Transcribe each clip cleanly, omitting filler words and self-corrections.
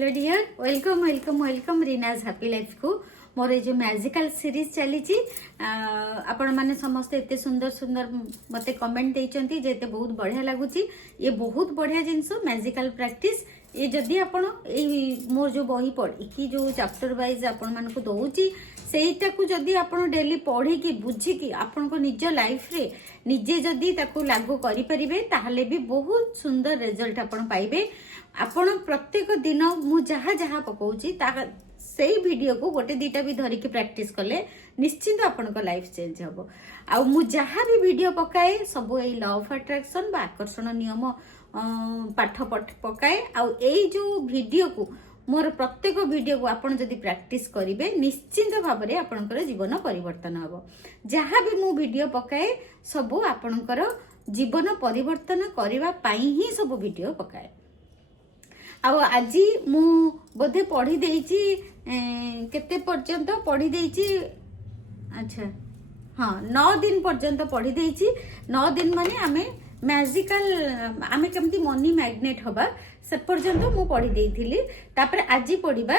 Hello dear welcome welcome welcome Reena's happy life को मोर जो मैजिकल सीरीज चली आपण मैंने समस्त एत सुंदर सुंदर मते कमेंट देइचंती जे बहुत बढ़िया लगुच ये बहुत बढ़िया जिनस मैजिकल प्रैक्टिस ये जदि आपण मोर जो बही पढ़ी जो चैप्टर वाइज आपण मान को दउची सेटा को जदि आपण डेली पढ़ी की बुझी की आपण को निज लाइफ रे निजे जदि ताको लागू करि परिबे ताहले भी बहुत सुंदर रिजल्ट आपण पाइबे। आपण प्रत्येक दिन मु जहा जहा पकाउची सेई वीडियो को गोटे दीटा भी धरिकी प्रैक्टिस कले निश्चिंत आपण को लाइफ चेंज हबो। आ मु जहा भी वीडियो पकाए सब ए लॉ ऑफ अट्रैक्शन बा आकर्षण नियम पाठ पकाए आ एई जो वीडियो को मोर प्रत्येक वीडियो को आपण जदि प्रैक्टिस करिवे निश्चिंत भाव में आपणकर जीवन परिवर्तन हबो। जहा भी मु वीडियो पकाए सब आपणकर जीवन परिवर्तन करबा पई ही सब वीडियो पकाए। आ आज मु बोधे पढ़ी देइची केते पर्यंत पढ़ी देइची अच्छा हाँ 9 दिन पर्यंत पढ़ी देइची। 9 दिन माने आमे मैजिकल आमे केमती मनी मैग्नेट हबा से पर्यंत मु पढ़ी देइथिली। तापर आज पढ़िबा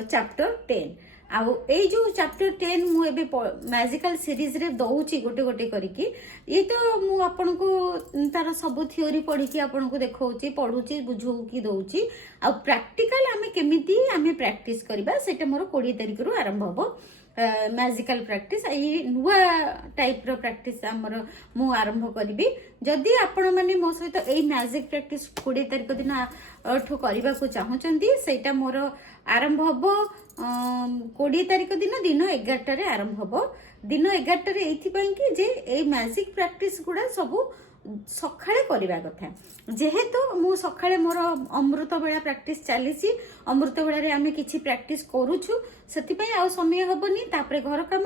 चैप्टर 10 आउ ए जो चैप्टर 10 मु एबे मैजिकल सीरीज रे दउची गोटे गोटे करिकी ये तो मु आपन को तार सब थ्योरी पढ़ी की आपन को देखौची पढ़ुची बुझौ की दउची आ प्रैक्टिकल आमे केमिति आमे प्रैक्टिस करबा सेटा मोर 20 तारिख रु आरंभ हबो। मैजिकल प्रैक्टिस ये नुआ टाइप रो प्रैक्टिस हमर मु आरंभ करिबी। जदि आपण माने मो सहित एई मैजिक प्रैक्टिस 20 तारिख दिन ठो करबा को चाहउचंती सेटा मोर आरंभ हबो 20 तारिख दिन दिन 11 रे आरंभ हबो। दिन 11 रे एथि पई कि जे एई मैजिक प्रैक्टिस गुडा सब सखाळे करबा कथा जेहेतु मु सखाळे मोर अमृत बेला प्रैक्टिस चलीसी अमृत बेला रे आमे किछि प्रैक्टिस करूछु सेति पई आ समय हबनी। तापरे घर काम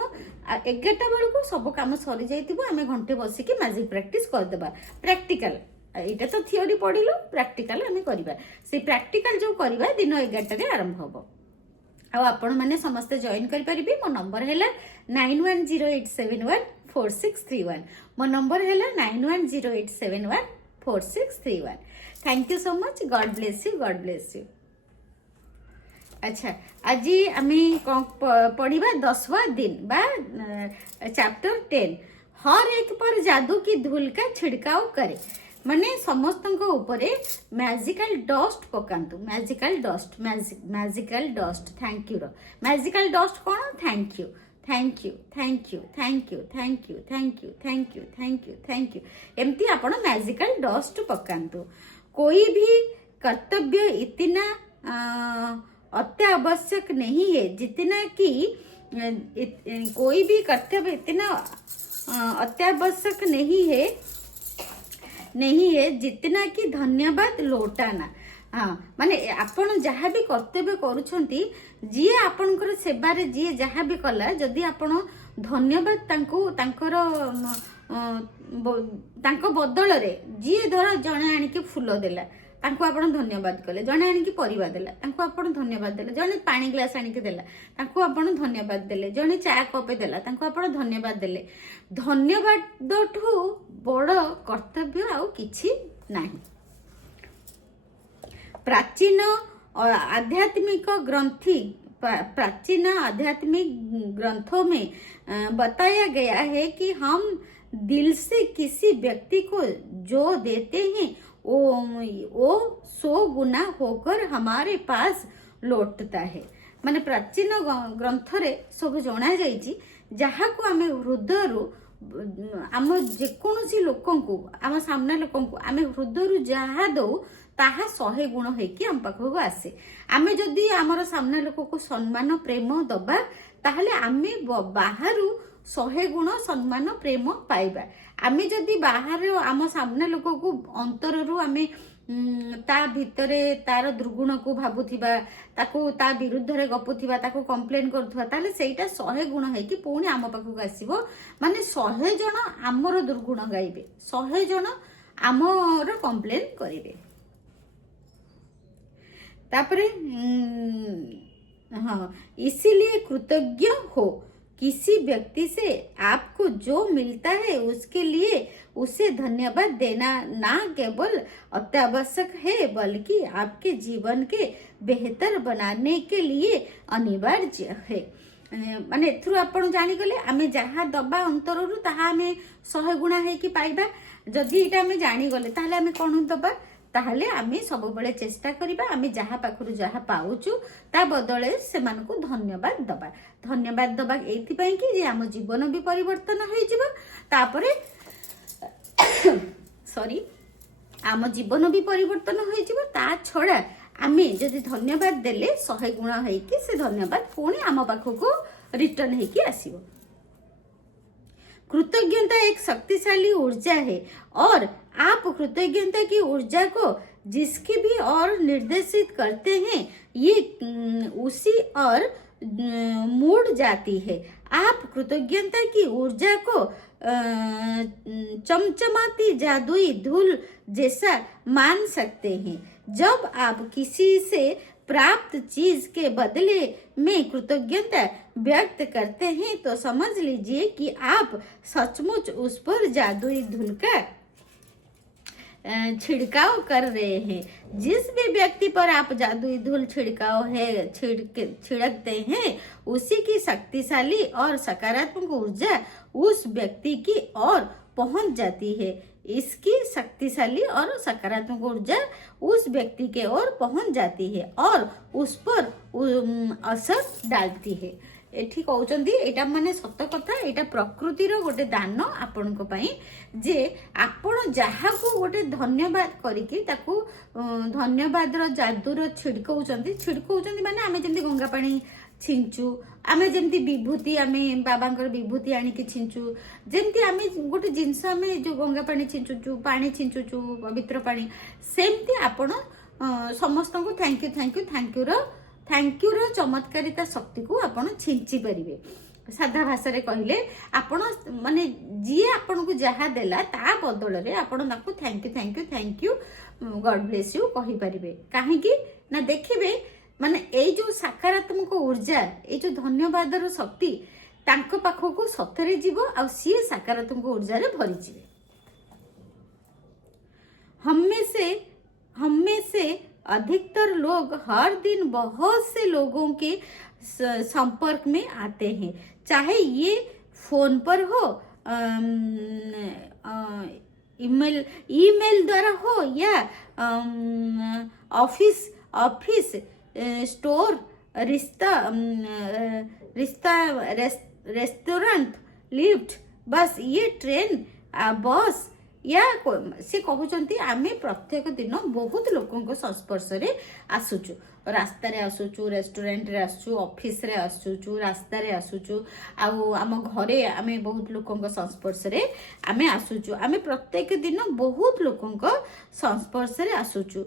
11टा बेल को सब काम सरी जाइतिबो आमे घंटे बसी के मैजिक प्रैक्टिस कर देबा। प्रैक्टिकल एटा तो थ्योरी पढिलो प्रैक्टिकल आमे करबा से प्रैक्टिकल जो करबा दिन 11टा रे आरंभ हबो। आ आपण माने समस्त जॉइन करि परिबे। मो नंबर हैला 9108714631 मो नंबर हैला 9108714631। Thank you so much God bless you God bless you. अच्छा आज आमे पढ़िबा 10वां दिन बा चैप्टर 10 हर एक पर जादू की धूल का छिड़काव करे माने समस्त ऊपर मैजिकल डस्ट पकांतु magical dust magical dust thank you रो मैजिकल डस्ट कौन thank you thank you thank you thank you thank you thank you thank you thank you thank you एमती आपण मैजिकल डस्ट पकांतु। कोई भी कर्तव्य इतना अत्यावश्यक नहीं है जितना कि कोई भी कर्तव्य इतना अत्यावश्यक नहीं है जितना कि धन्यवाद लौटाना। हाँ माने आपण जहाँ भी कर्तव्य करूछंती जी आपनकर सेवारे जी जहाँ भी कला जदि आपण धन्यवाद तांको बदल रे जी धर जणे आनिके फूल देला तांको आपण धन्यवाद कले जणे आनिके परिबा देला तांको आपण धन्यवाद देला जणे पानी ग्लास आनिके देला तांको आपण धन्यवाद देले जणे चा कप देला तांको आपण धन्यवाद देले। धन्यवाद ठू बड़ कर्तव्य आउ किछि नाही। प्राचीन आध्यात्मिक ग्रंथों में बताया गया है कि हम दिल से किसी व्यक्ति को जो देते हैं वो 100 गुना होकर हमारे पास लौटता है। माने प्राचीन ग्रंथ रे सब जणा जाइछि जहा को आमे हृदय रु आम जेकोसी लोक आम सामना लोक आम हृदय जहा दौ ताहा 100 गुण होइकी आम पाखक आसे। आमे जदि आमर सामना लोक को सम्मान प्रेम दबा ताहले आमे बाहरु 100 गुण सम्मान प्रेम पाइबा। आमे जदि बाहर आम सामना लोक को अंतर रु आमे ता भितरे तार दुर्गुण को भाबुथिबा ताको ता विरुद्ध रे गपुथिबा ताको कंप्लेन करथुवा ताले सेटा 100 गुण है कि पुणी आम पाखक आसीबो। माने 100 जण आमर दुर्गुण गाइबे 100 जण आमर कंप्लेन करिवे। तापरे हाँ इसीलिए कृतज्ञ हो किसी व्यक्ति से आपको जो मिलता है उसके लिए उसे धन्यवाद देना ना केवल अत्यावश्यक है बल्कि आपके जीवन के बेहतर बनाने के लिए अनिवार्य है। माने एथुरु आपण जानी गले आमे जहा दबा अंतररु ताहा आमे 100 गुणा है कि पाइबा। जदि एटा आमे जानी गले ताहले आमे कोन दबा, ताहले आमे सब बेले चेष्टा करिबा आमे जहा पाखरु जहा पाउचु ता बदले सेमानकु धन्यवाद दबा। धन्यवाद दबा एथि पई कि जे आम जीवन भी परिवर्तन होई जिवो, तापरे सॉरी आम जीवन भी परिवर्तन होई जिवो। ता छडा आमे जदि धन्यवाद देले 100 गुणा है कि से धन्यवाद पुणी आम पाखकु रिटर्न है कि आसीबो। कृतज्ञता एक शक्तिशाली ऊर्जा है और आप कृतज्ञता की ऊर्जा को जिसकी भी और निर्देशित करते हैं ये उसी और मुड़ जाती है। आप कृतज्ञता की ऊर्जा को चमचमाती जादुई धूल जैसा मान सकते हैं। जब आप किसी से प्राप्त चीज के बदले में कृतज्ञता व्यक्त करते हैं तो समझ लीजिए कि आप सचमुच उस पर जादुई धूल का छिड़काव कर रहे हैं। जिस भी व्यक्ति पर आप जादुई धूल छिड़कते हैं उसी की शक्तिशाली और सकारात्मक ऊर्जा उस व्यक्ति की ओर पहुंच जाती है। इसकी शक्तिशाली और सकारात्मक ऊर्जा उस व्यक्ति के ओर पहुंच जाती है और उस पर असर डालती है। एठी कहउचंदी एटा माने सत्य कथा, एटा प्रकृतिर गोटे दान आपन को पई जे आपण जहा को गोटे धन्यवाद करिकि ताकू धन्यवाद रो जादू रो छिड़कउचंदी माने आमे जेंति गंगा पानी छिंचू, आमे जेमती विभूति आमे बाबांकर विभूति आनी के छिंचू, जेमती आमे गोटे जिंस आमे जो गंगा पानी छिंचुचू, पानी छिंचुचू, पवित्र पानी, सेमती आपण समस्त को थैंक यू रो चमत्कारिता शक्ति को आपण छिंची परिबे। साधा भाषा रे कहले आपण माने जी आपण को जहा देला ता बदल रे आपण ताको thank you God bless you कहि परिबे। काहे कि ना देखिबे माने ए जो सकारात्मक ऊर्जा, ए जो धन्यवाद रो शक्ति तांको पाखो को सतरे जीवो आ सी सकारात्मक ऊर्जा रे भरी जीवे। हम में से अधिकतर लोग हर दिन बहुत से लोगों के संपर्क में आते हैं, चाहे ये फोन पर हो, ईमेल द्वारा हो या ऑफिस स्टोर, रेस्टोरेंट, लिफ्ट, बस ये ट्रेन, बस या से कहउचंती आमे प्रत्येक दिन बहुत लोगों संस्पर्श रे आसुचु। रास्ता रे आसुचु, रेस्टोरेंट रे आसुचु, ऑफिस रे आसुचु, रास्ता रे आसुचु, आम घरे आमे बहुत लोगों संस्पर्श रे आमे आसुचु। आमे प्रत्येक दिन बहुत लोगों संस्पर्श रे आसुचु।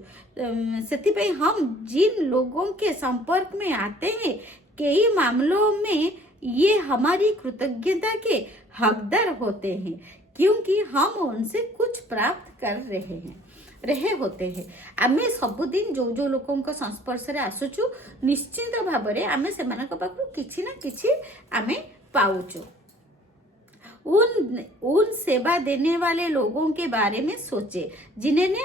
सेति पे हम जिन लोगों के संपर्क में आते हैं कई मामलों में ये हमारी कृतज्ञता के हकदार होते हैं क्योंकि हम उनसे कुछ प्राप्त कर रहे होते हैं। आमे सबुदिन जो लोगों संस्पर्श रे आसुचु निश्चित भाव में आमे सेमानक पाखरु किछि ना किछि आमे पाउचु। उन सेवा देने वाले लोगों के बारे में सोचे जिनसे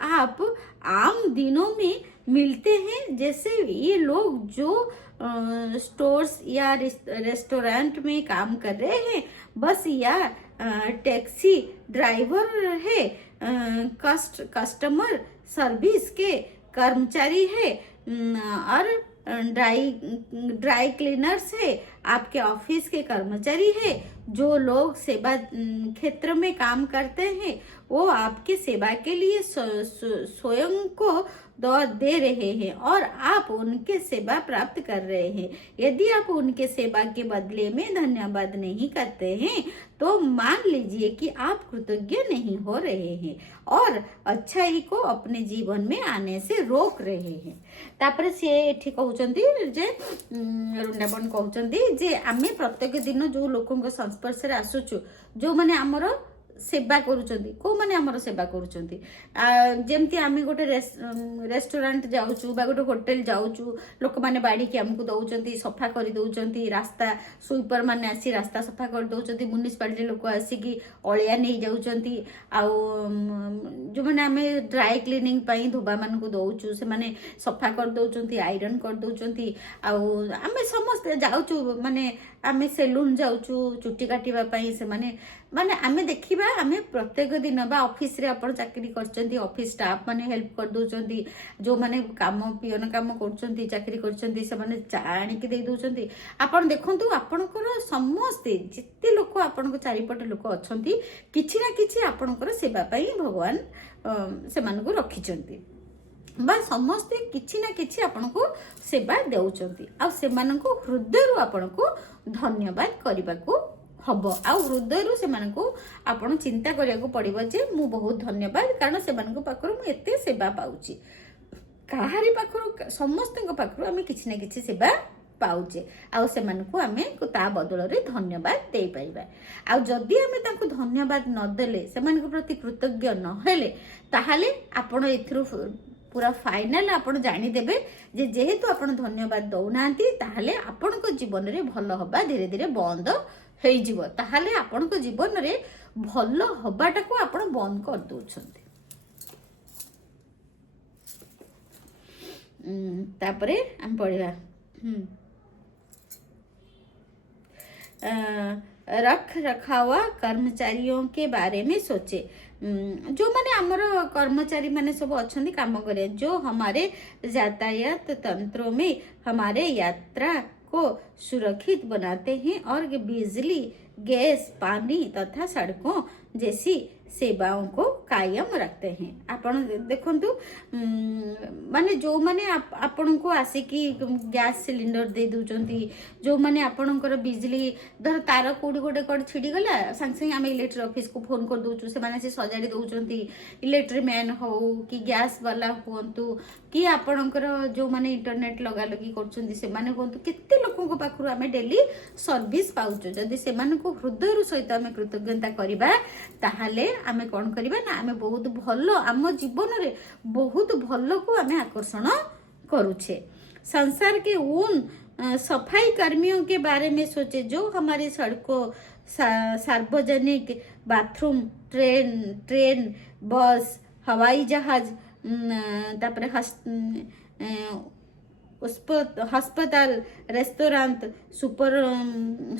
आप आम दिनों में मिलते हैं, जैसे ये लोग जो स्टोर्स या रेस्टोरेंट में काम कर रहे हैं, बस या टैक्सी ड्राइवर है, कस्टमर सर्विस के कर्मचारी है और ड्राई क्लीनर्स है, आपके ऑफिस के कर्मचारी है। जो लोग सेवा क्षेत्र में काम करते हैं वो आपके सेवा के लिए स्वयं को दे रहे हैं और आप उनके सेवा प्राप्त कर रहे हैं। यदि आप उनके सेवा के बदले में धन्यवाद नहीं करते हैं तो मान लीजिए कि आप कृतज्ञ नहीं हो रहे हैं और अच्छाई को अपने जीवन में आने से रोक रहे हैं। तापर से एठी कहउचंदी जे वृंदावन कहउचंदी जे आमे प्रत्येक दिन जो लोगों संस्पर्श रे आसुचु, जो माने हमर सेवा करूचंती को माने हमर सेवा करूचंती जेमती आमे गोटे रेस्टोरेंट जाउचु बा गोटे होटल जाउचु लोक माने बाड़ी के हमकु दउचंती सफा करि दउचंती रास्ता स्वीपर माने आसी रास्ता सफा कर दउचंती म्युनिसिपालिटी लोक आसी की अळिया नै जाउचंती आ जो माने आमे ड्राई क्लीनिंग पई धोबा मान को दउचु से माने सफा कर दउचंती आयरन कर दउचंती आ आमे समस्त जाउचु माने आमे सेलून जाउचु चुट्टी काटिबा पई से माने माने आमे देखिबा आमे प्रत्येक दिन बा ऑफिस रे आपण चाकरी करचंती ऑफिस स्टाफ माने हेल्प कर दउचंती जो माने काम पियन काम करचंती चाकरी करचंती से माने चाणी के दे दउचंती आपण देखंतु आपणकर समस्त जिते लोक आपण को चारिपट लोक अछंती किछि ना किछि आपणकर सेवा पई भगवान से मान को रखिचंती बा समस्ते किछि ना किछि आपण को सेवा देउचंती आ से मान को हृदय आपण को धन्यवाद करबा को हबो आ हृदय से मान को आपण चिंता करिया को पड़िबो जे मु बहुत धन्यवाद कारण से मान को पाखर मु एते सेवा पाउची काहारी पाखर समस्त को पाखर हम किछि ना किछि सेवा पाउचे आ से मान को आमे ता बदल रे धन्यवाद दे पाइबा आ जदी आमे ताको धन्यवाद न देले से मान को प्रति कृतज्ञ न हेले ताहाले आपण एथरु पूरा फाइनल आपण जानी देबे जे जेहेतु आपण धन्यवाद दउनांती ताहाले आपण को जीवन रे भलो हबा धीरे धीरे बंद हेइ जीवो ताहाले आपण को जीवन रे भलो हबाटा को आपण बंद कर दोछंती तापरे हम पढिबा रख रखावा कर्मचारियों के बारे में सोचे जो माने हमर कर्मचारी माने सब अच्छी काम करे जो हमारे यातायात तंत्रों में हमारे यात्रा को सुरक्षित बनाते हैं और बिजली गैस पानी तथा सड़कों जैसी सेवाओं को कायम रखते हैं आपण देखंतु माने जो माने आपण को आसिकी गैस सिलेंडर दे दउचंती जो माने आपणकर बिजली धर तार कोडी गोटे कोड छिडी गला संग संग हम इलेक्ट्रिक ऑफिस को फोन कर दउचु से माने से सजाडी दउचंती इलेक्ट्रिक मैन हो कि गैस वाला होंतु कि आपणकर जो माने इंटरनेट लगा लगी करचंती से माने होंतु केते लोकन को पाखरु हमें डेली सर्विस पाउचो जदी से मान को हृदय सहित हमें कृतज्ञता करिबा ताहाले आमे कौन करिबा ना आमे बहुत भलो आम जीवन रे बहुत भलो को आमे आकर्षण करूछे संसार के उन सफाई कर्मियों के बारे में सोचे जो हमारी सड़कों सार्वजनिक बाथरूम ट्रेन बस हवाई जहाज तापरे अस्पताल रेस्टोरेंट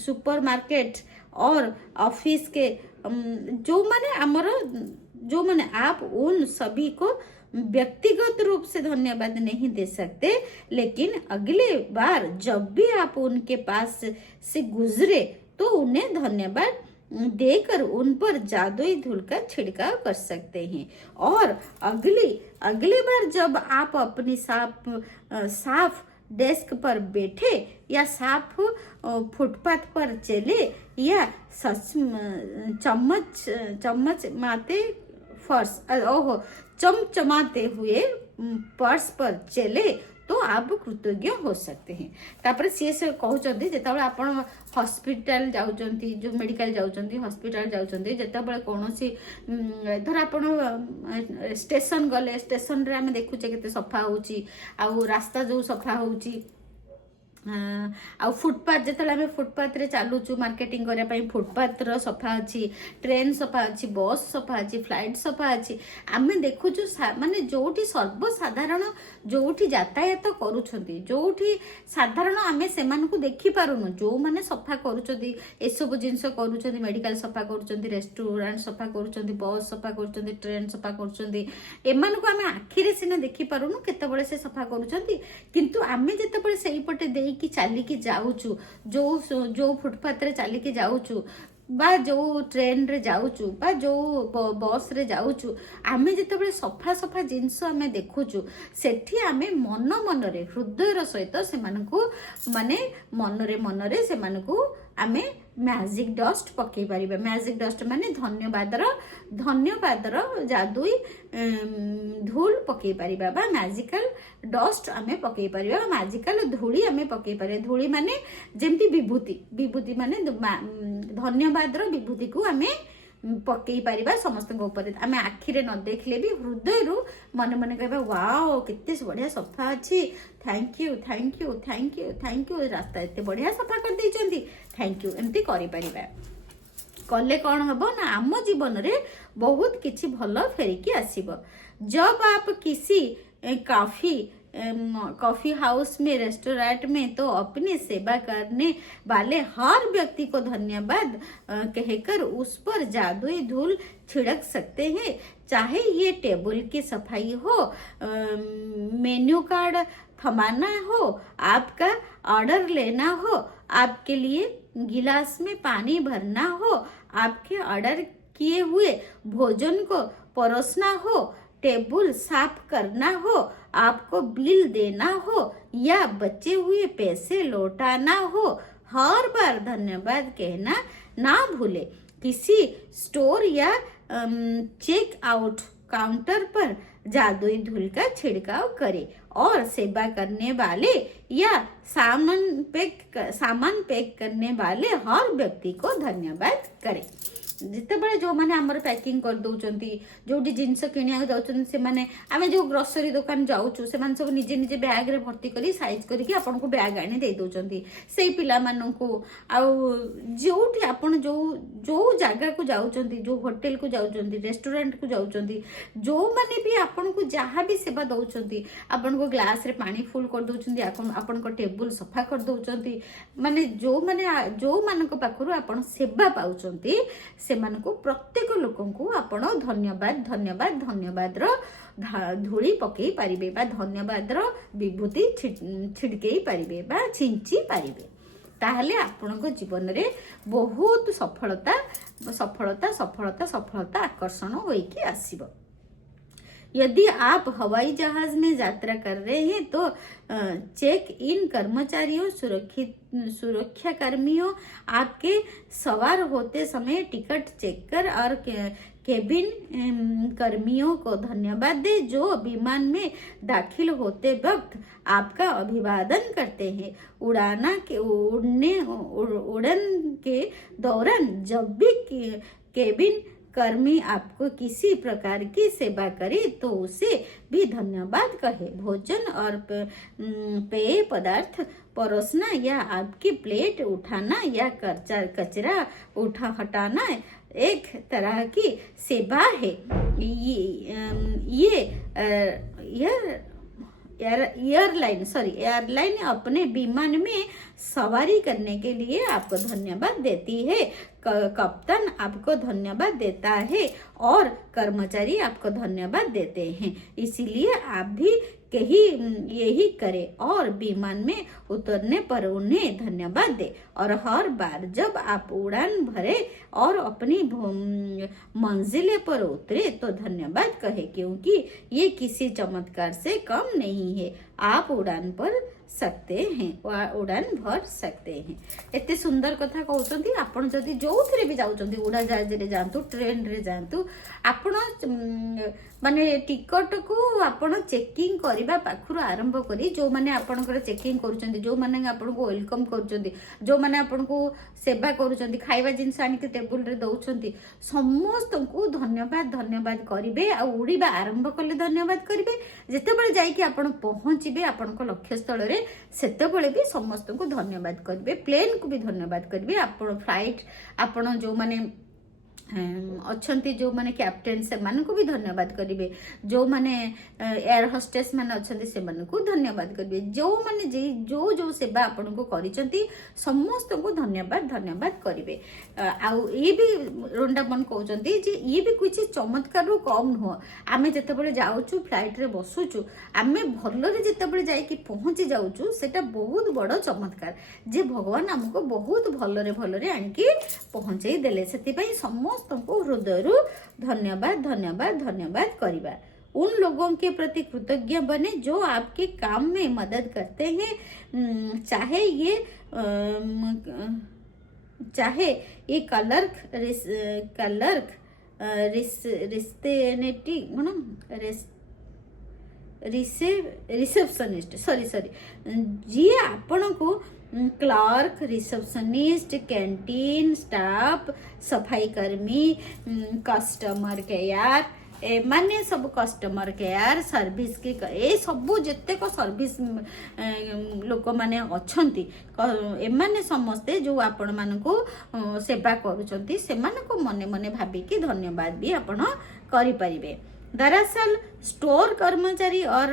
सुपरमार्केट और ऑफिस के जो माने आप उन सभी को व्यक्तिगत रूप से धन्यवाद नहीं दे सकते लेकिन अगले बार जब भी आप उनके पास से गुजरे तो उन्हें धन्यवाद देकर उन पर जादुई धूल का छिड़काव कर सकते हैं और अगली बार जब आप अपनी साफ डेस्क पर बैठे या साफ फुटपाथ पर चले या चमचमाते हुए पर्स पर चले तो आप कृतज्ञ हो सकते हैं तापर सी से कहउचंती जेताबळे आपण हॉस्पिटल जाउचंती जो मेडिकल जाउचंती हॉस्पिटल जाउचंती जेताबळे कोनोसी धर आपण स्टेशन गले स्टेशन रे हम देखुचे केते सफा होउची आ रास्ता जो सफा होउची आ फुटपाथ जेतले हमें फुटपाथ रे चालुचु मार्केटिंग करे पई फुटपाथ रो सफा अछि ट्रेन सफा अछि बस सफा अछि फ्लाइट सफा अछि आमे देखुचु माने जोठी सर्वसाधारण जोठी यातायात करूछंती जोठी साधारण आमे सेमान को देखि पारुनु जो माने सफा करूछंती ए सब जिंस करूछंती मेडिकल सफा करूछंती रेस्टोरेंट सफा करूछंती बस सफा करूछंती ट्रेन सफा करूछंती एमान को आमे आखि रे सिना देखि पारुनु केते बळे से सफा करूछंती किंतु आमे जेते बळे सेही पटे कि चाली की जाउचु जो फुटपाथ रे चाली की जाउचु बा जो ट्रेन रे जाउचु बा जो बस रे जाउचु आमे जेतेबेले सफा सफा जिंस आमे देखुचु सेठी आमे मन रे हृदय सहित से मानकु माने मन रे से मानकु आमे मैजिक डस्ट पकई पारिबा मैजिक डस्ट माने धन्यवादर जादुई धूल पकई पारिबा बा मैजिकल डस्ट आमे पकई पारिबा मैजिकल धूली आमे पकई पारिबा धूली माने जेमती विभूति माने धन्यवादर विभूति को आमे पकई पारिबा समस्त ऊपर आम आखिरे न देखले भी हृदय मन मन कहबा वाओ केते बढ़िया सफा अच्छी thank you thank you thank you thank you रास्ता एते बढ़िया सफा कर देइचंती थैंक यू एमती करि परिबा कले कौन हम ना आम जीवन रे बहुत किछि भल फेरिकी आसीबो। जब आप किसी कॉफी हाउस में रेस्टोरेंट में तो अपनी सेवा करने वाले हर व्यक्ति को धन्यवाद कहकर उस पर जादुई धूल छिड़क सकते हैं। चाहे ये टेबल की सफाई हो, मेन्यू कार्ड थमाना हो, आपका ऑर्डर लेना हो, आपके लिए गिलास में पानी भरना हो, आपके ऑर्डर किए हुए भोजन को परोसना हो, टेबल साफ करना हो, आपको बिल देना हो या बचे हुए पैसे लौटाना हो, हर बार धन्यवाद कहना ना भूले। किसी स्टोर या चेक आउट काउंटर पर जादुई धूल का छिड़काव करें और सेवा करने वाले या सामान पैक करने वाले हर व्यक्ति को धन्यवाद करें। जिते बड़े जो माने हमर पैकिंग कर दउचंती जोटी जिंस किनिया जाउचन से माने आमे जो ग्रोसरी दुकान जाउचु से माने सब निजे निजे बैग रे भर्ती करी साइज करी कि आपन को बैग आनी दे दउचंती सेई पिला मानन को आ जोटी आपन जो जगह को जाउचंती जो होटल को जाउचंती रेस्टोरेंट को जाउचंती जो माने भी आपन को जहां भी सेवा दउचंती आपन को ग्लास रे पानी फुल कर दउचंती आपन को टेबल सफा कर दउचंती माने जो मान को पाखरु आपन सेवा पाउचंती सेमानकु प्रत्येक लोकंकु आपण धन्यवाद धन्यवाद धन्यवाद रो धूली पकई पारिबे बा धन्यवाद रो विभूति छिड़कई पारिबे बा छिंची पारिबे ताहले आपनको जीवन रे बहुत सफलता सफलता सफलता सफलता आकर्षण होई कि आसीबो। यदि आप हवाई जहाज में यात्रा कर रहे हैं तो चेक इन कर्मचारियों सुरक्षा कर्मियों आपके सवार होते समय टिकट चेकर और केबिन कर्मियों को धन्यवाद दे जो विमान में दाखिल होते वक्त आपका अभिवादन करते हैं। उड़न के दौरान जब भी केबिन कर्मी आपको किसी प्रकार की सेवा करे तो उसे भी धन्यवाद कहे। भोजन और पेय पदार्थ परोसना या आपकी प्लेट उठाना या कचरा हटाना एक तरह की सेवा है। एयरलाइन अपने विमान में सवारी करने के लिए आपको धन्यवाद देती है। कप्तान आपको धन्यवाद देता है और कर्मचारी आपको धन्यवाद देते हैं। इसीलिए आप भी यही करें और विमान में उतरने पर उन्हें धन्यवाद दे और हर बार जब आप उड़ान भरे और अपनी मंजिल पर उतरे तो धन्यवाद कहे क्योंकि ये किसी चमत्कार से कम नहीं है। आप उड़ान पर सकते हैं उड़ान भर सकते हैं। एते सुंदर कथा कहउचंती। आपण जदि जो थरे भी जाउचंती उड़ा जहाज रे जांतु ट्रेन रे जांतु आपण माने टिकट को आपण चेकिंग करबा पाखरु आरंभ करी जो माने आपनकर चेकिंग करूचंती जो माने आपन को वेलकम करूचंती जो माने आपन को सेवा करूचंती खाइबा जिंस आनी के टेबल रे दउचंती समस्त को धन्यवाद धन्यवाद करिवे आ उड़ीबा आरंभ करले धन्यवाद करिवे। जेते बेले जाई कि आपण पहुंचीबे आपण को लक्ष्य स्थल रे सेते बेले भी समस्त को धन्यवाद करिवे। प्लेन को भी धन्यवाद करिवे। आपण फ्लाइट आपण जो माने अच्छंती जो माने कैप्टेन से मान को भी धन्यवाद करिवे। जो माने एयर होस्टेस माने अच्छंती से मान को धन्यवाद करिवे। जो माने जो सेवा आपन को करिसंती समस्त को धन्यवाद धन्यवाद करिवे। आ ये भी रोंडा मन कहउचंती जे ये भी कुछ चमत्कार रो कम न हो। आमे जते बेले जाउचु फ्लाइट रे बसुचु आमे भल्लो रे जते बेले जाई कि पहुंची जाउचु सेटा बहुत बड़ चमत्कार जे भगवान हमको बहुत भल्लो रे आनकी पहुंचई देले। सेति पई समस्त तुमको हृदय धन्यवाद धन्यवाद धन्यवाद करिबा। उन लोगों के प्रति कृतज्ञ बने जो आपके काम में मदद करते हैं। चाहे ये क्लर्क रिश्तेनेटी रिसेप्शनिस्ट सॉरी जी आपण को क्लर्क रिसेप्शनिस्ट कैंटीन स्टाफ सफाई कर्मी कस्टमर केयर माने सब कस्टमर केयर सर्विस के ए सब जेतेक सर्विस लोक माने अछंती एमाने समस्ते जो आपण मानकु सेवा करूचंती सेमानकु मने मने भाबी कि धन्यवाद भी आपण करि परिबे। दरअसल स्टोर कर्मचारी और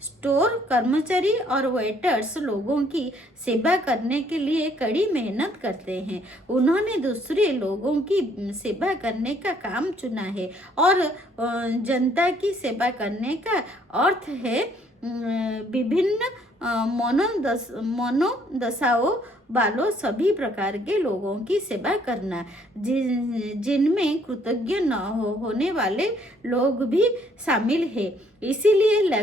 स्टोर कर्मचारी और वेटर्स लोगों की सेवा करने के लिए कड़ी मेहनत करते हैं। उन्होंने दूसरे लोगों की सेवा करने का काम चुना है और जनता की सेवा करने का अर्थ है विभिन्न मनोदशाओं वालों सभी प्रकार के लोगों की सेवा करना जिनमें कृतज्ञ न होने वाले लोग भी शामिल है। इसीलिए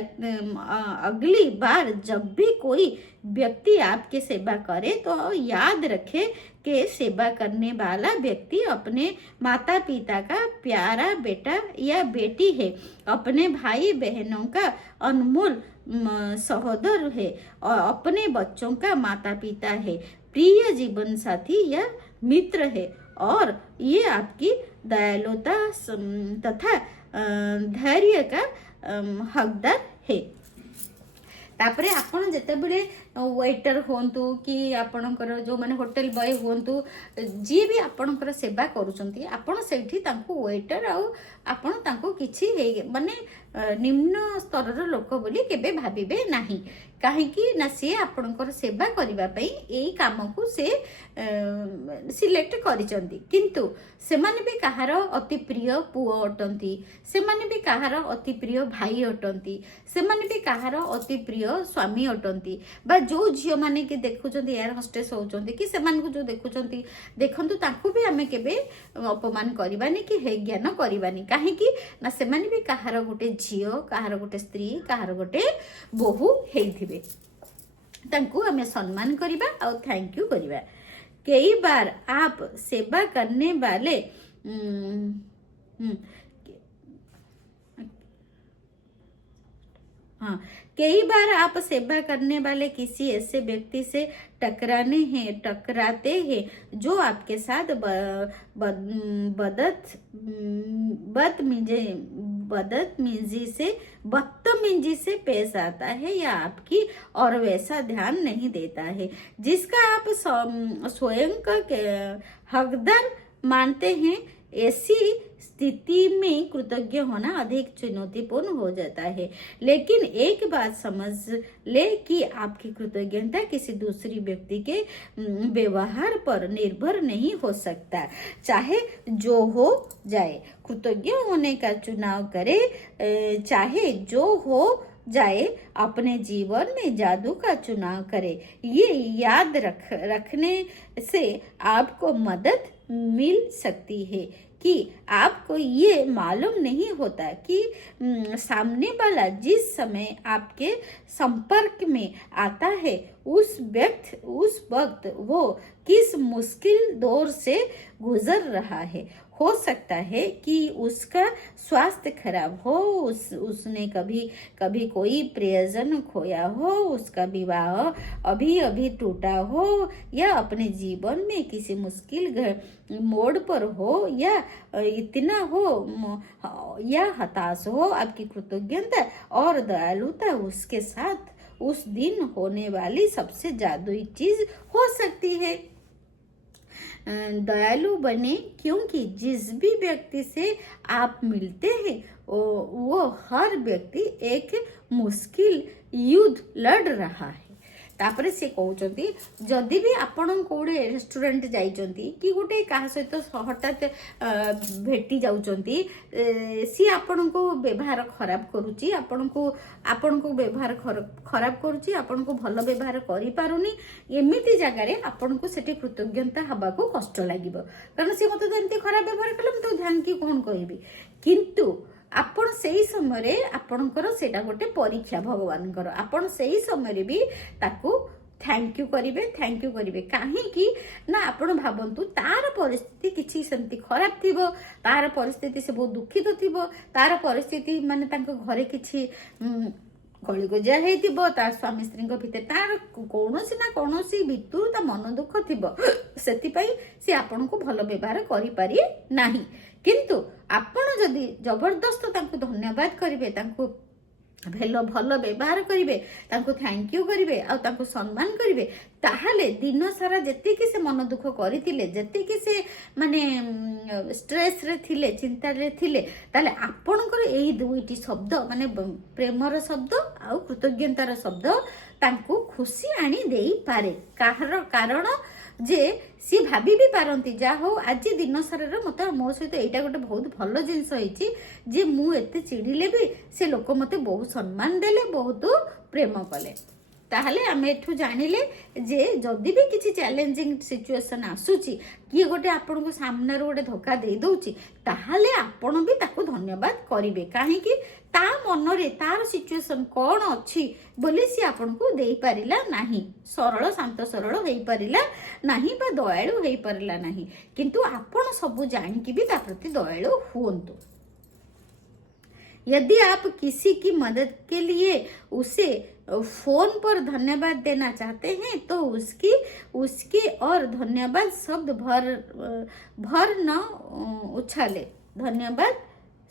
अगली बार जब भी कोई व्यक्ति आपके सेवा करे तो याद रखे कि सेवा करने वाला व्यक्ति अपने माता पिता का प्यारा बेटा या बेटी है, अपने भाई बहनों का अनमोल सहोदर है और अपने बच्चों का माता पिता है, प्रिय जीवन साथी या मित्र है और ये आपकी दयालुता तथा धैर्य का हकदार है। तापरे आपण जेते बेले वेटर होंतु कि आपणकर जो माने होटल बॉय होंतु जी भी आपणकर सेवा करूचंती आपण सेठी तांको वेटर आ आपण तांको किछि हे माने निम्न स्तर लोक बोली केबे भाबिबे नाही कहीं ना सी आपणकर सेवा करबा पई एई काम को से सिलेक्ट करिसंती किंतु सेमाने भी कहार अति प्रिय पुओ अटंती सेमाने भी कहार अति प्रिय भाई अटंती सेमाने भी कहार अति प्रिय स्वामी अटंती बा जो झियो माने के देखुचंती एयर होस्टेस होचंती कि सेमान को जो देखुचंती देखंतु ताकू भी हमें केबे अपमान करबानी कि हे ज्ञान करबानी काहे कि ना सेमाने भी कहार गोटे झियो कहार गोटे स्त्री कहार गोटे बहु हेइथिबे तांकू हमें सम्मान करबा और थैंक यू करबा। कई बार आप सेवा करने वाले कई बार आप सेवा करने वाले किसी ऐसे व्यक्ति से टकराते हैं जो आपके साथ बदतमीजी से पेश आता है या आपकी और वैसा ध्यान नहीं देता है जिसका आप स्वयं का हकदार मानते हैं। ऐसी स्थिति में कृतज्ञ होना अधिक चुनौतीपूर्ण हो जाता है, लेकिन एक बात समझ ले कि आपकी कृतज्ञता किसी दूसरी व्यक्ति के व्यवहार पर निर्भर नहीं हो सकता। चाहे जो हो जाए कृतज्ञ होने का चुनाव करे, चाहे जो हो जाए अपने जीवन में जादू का चुनाव करे। ये याद रखने से आपको मदद मिल सकती है कि आपको ये मालूम नहीं होता कि सामने वाला जिस समय आपके संपर्क में आता है उस वक्त वो किस मुश्किल दौर से गुजर रहा है। हो सकता है कि उसका स्वास्थ्य खराब हो, उसने कभी कोई प्रियजन खोया हो, उसका विवाह अभी टूटा हो या अपने जीवन में किसी मुश्किल मोड़ पर हो या इतना हो या हताश हो। आपकी कृतज्ञता और दयालुता उसके साथ उस दिन होने वाली सबसे जादुई चीज हो सकती है। दयालु बने क्योंकि जिस भी व्यक्ति से आप मिलते हैं वो हर व्यक्ति एक मुश्किल युद्ध लड़ रहा है। तापरे से कहउचंती जदि भी आपण कोडे रेस्टोरेंट जाइचंती कि गोटे कहा सहित हठात भेटी जाउचंती सी आपण को व्यवहार खराब करूची, आपण को व्यवहार खराब करूची, आपण को भल व्यवहार करि पारुनी, एमिति जगह रे आपण को सेठी कृतज्ञता हबा को कष्ट लागिबो कारण से मते एमती खराब व्यवहार कलम तो ध्यान की कोन कहबी। किंतु आपण सेही समय आपणकर सेटा गोटे परीक्षा भगवानकर, आपण सेही समय भी ताकू थैंक यू करेंगे कहीं ना आपण भावतु तार परिस्थिति किसी सेमती खराब थी तार परिस्थिति से बहुत दुखित थी तार परिस्थिति माने तांको घरे किसी कलिगजा होता स्वामी स्त्री भितर तार कौन ना कौन भितर ता मन दुख थी से आपण को भल व्यवहार करि नाही किंतु आपण जदि जबरदस्त तांको धन्यवाद करेंगे भल व्यवहार करेंगे थैंक यू करेंगे आ सम्मान करेंगे ताहले दिन सारा जी से मन दुख करते जी से माने स्ट्रेस रे थिले चिंता रे थिले ताले आपणकर एही दुईटी शब्द माने प्रेमर शब्द आ कृतज्ञतार शब्द तांको खुशी आनी देई पारे कारण जे सी भाभी भी पारती जा हो आज दिन सारा मत मो सहित यहाँ गोटे बहुत भल जिनस जे मु एते चिड़िले भी से लोक मते बहुत सम्मान देले बहुत प्रेम कले ताहले आमे एठू जानिले जे जदि भी किसी चैलेंजिंग सिचुएशन आसुची किए गोटे आपण को सामने गोटे धोखा दे दउची ताहले आपण भी ताको धन्यवाद करिवे काहे कि ता मन रे तार सिचुएशन कौन अच्छी बोली सी आपण को दे पारिला नाही सरल शांत सरल हो पारिला नाही बा दयालु हो पारिला नाही किंतु आपण सब जानिकी भी ता प्रति दयालु हुंतु। यदि आप किसी की मदद के लिए उसे फोन पर धन्यवाद देना चाहते हैं तो उसकी और धन्यवाद शब्द भर न उछाले धन्यवाद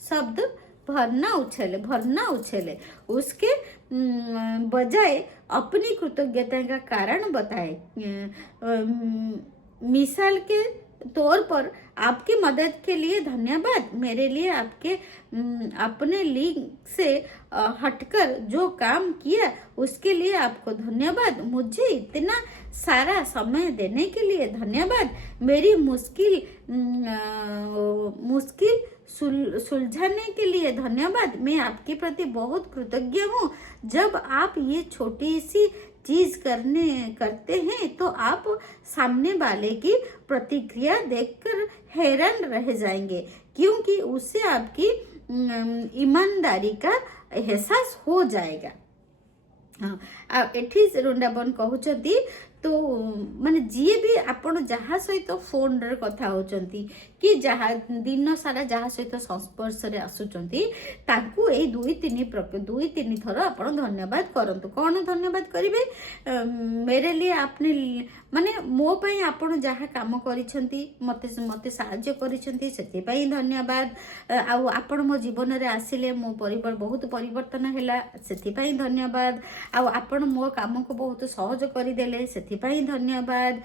शब्द भर न उछले उसके बजाय अपनी कृतज्ञता का कारण बताए। मिसाल के तौर पर आपकी मदद के लिए धन्यवाद मेरे लिए आपके अपने लीग से हटकर जो काम किया उसके लिए आपको धन्यवाद मुझे इतना सारा समय देने के लिए धन्यवाद मेरी मुश्किल सुलझाने के लिए धन्यवाद मैं आपके प्रति बहुत कृतज्ञ हूँ। जब आप ये छोटी सी चीज करते हैं तो आप सामने वाले की प्रतिक्रिया देखकर हैरान रह जाएंगे क्योंकि उससे आपकी ईमानदारी का एहसास हो जाएगा। हाँ एठी वृंदावन कहउचंती तो माने जी भी आपण जहा सहित फोन रे कथा होचंती कि जहा दिन सारा जहा सहित संस्पर्श रे आसुचंती ताकू ए दुई तीन थर आपण धन्यवाद करंतु कौन धन्यवाद करिवे मेरे लिए आपने माने मो पई आपण जहा काम करिसंती मते साहाय्य करिसंती सेति पई धन्यवाद आ आपण मो जीवन रे आसिले मो परिवार बहुत परिवर्तन हैला सेति पई धन्यवाद आ आपण मो काम को बहुत सहज करि देले सेति पई धन्यवाद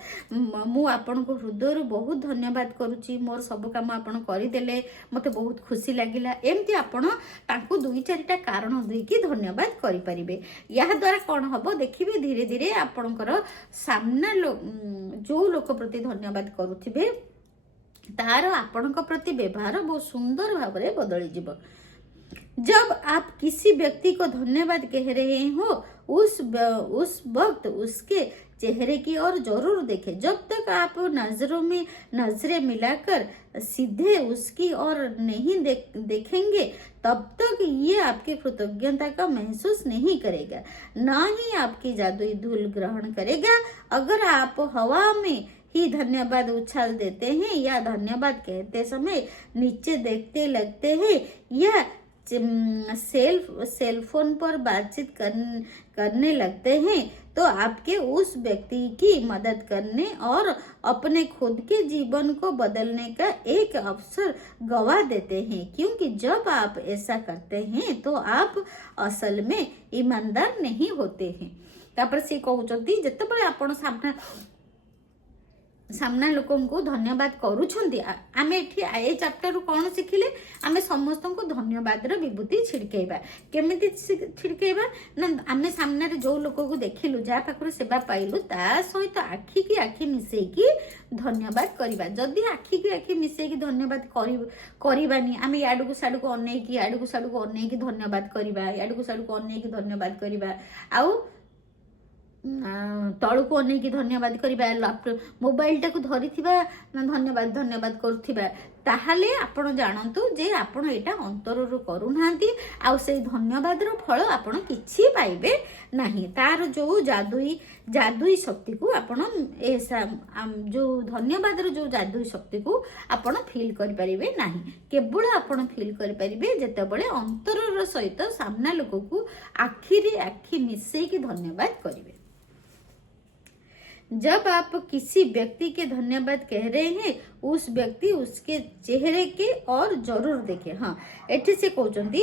मु आपण को हृदय बहुत धन्यवाद करूची मोर सब काम आपण करि देले मते बहुत खुशी लागिला एमती आपण तांको दुई चारिटा कारण देई कि धन्यवाद करि परिबे। या द्वारा कोन हबो देखिबे धीरे धीरे आपणकर सामना जो लोक प्रति धन्यवाद करुथिबे तार आपणक प्रति व्यवहार बहुत सुंदर भाव में बदली जीव। जब आप किसी व्यक्ति को धन्यवाद कह रहे हो उस वक्त उसके चेहरे की ओर जरूर देखें। जब तक आप नजरें मिलाकर सीधे उसकी ओर नहीं देखेंगे तब तक ये आपकी कृतज्ञता का महसूस नहीं करेगा, ना ही आपकी जादुई धूल ग्रहण करेगा। अगर आप हवा में ही धन्यवाद उछाल देते हैं या धन्यवाद कहते समय नीचे देखते लगते हैं या सेल फोन पर बातचीत करने लगते हैं तो आपके उस व्यक्ति की मदद करने और अपने खुद के जीवन को बदलने का एक अवसर गवा देते हैं, क्योंकि जब आप ऐसा करते हैं तो आप असल में ईमानदार नहीं होते हैं। तापर से कहउचंती जतबे आपण सामना लोक को धन्यवाद करुछंती आमे एठी ए चैप्टर कौन शिखिले आमे समस्त को धन्यवाद रो विभूति छिड़केबा केमिति छिड़केबा ना आमे सामने रे जो लोक को देखिलु जा पाखर सेवा पाइलु ता सहित आखि की आखि मिसेई की धन्यवाद करिबा। जदि आखि की आखि मिसेई की धन्यवाद करिबानी आमे याडू को साडू को अनै की याडू को साडू को अनै की धन्यवाद करिबा याडू को साडू को अनै की धन्यवाद करिबा आउ तलू को अनेक धन्यवाद करवा मोबाइल टाक धरी धन्यवाद करुवा ताहले आपण जानतु जे आपण एटा अंतररु करूनाहांती आउ से धन्यवादर फल आपण किछि पाइबे नाही। तार जो जादुई शक्ति को आपण जो धन्यवादर जो जादुई शक्ति को आपण फील करि परिबे नाही। केवल आपण फील करि परिबे जेतेबेले अंतरर सहित सामना लोक को आखि रे आखि मिसई के धन्यवाद करिवे। जब आप किसी व्यक्ति के धन्यवाद कह रहे हैं उस व्यक्ति उसके चेहरे के और जरूर देखे। हाँ एठी से कहउचंती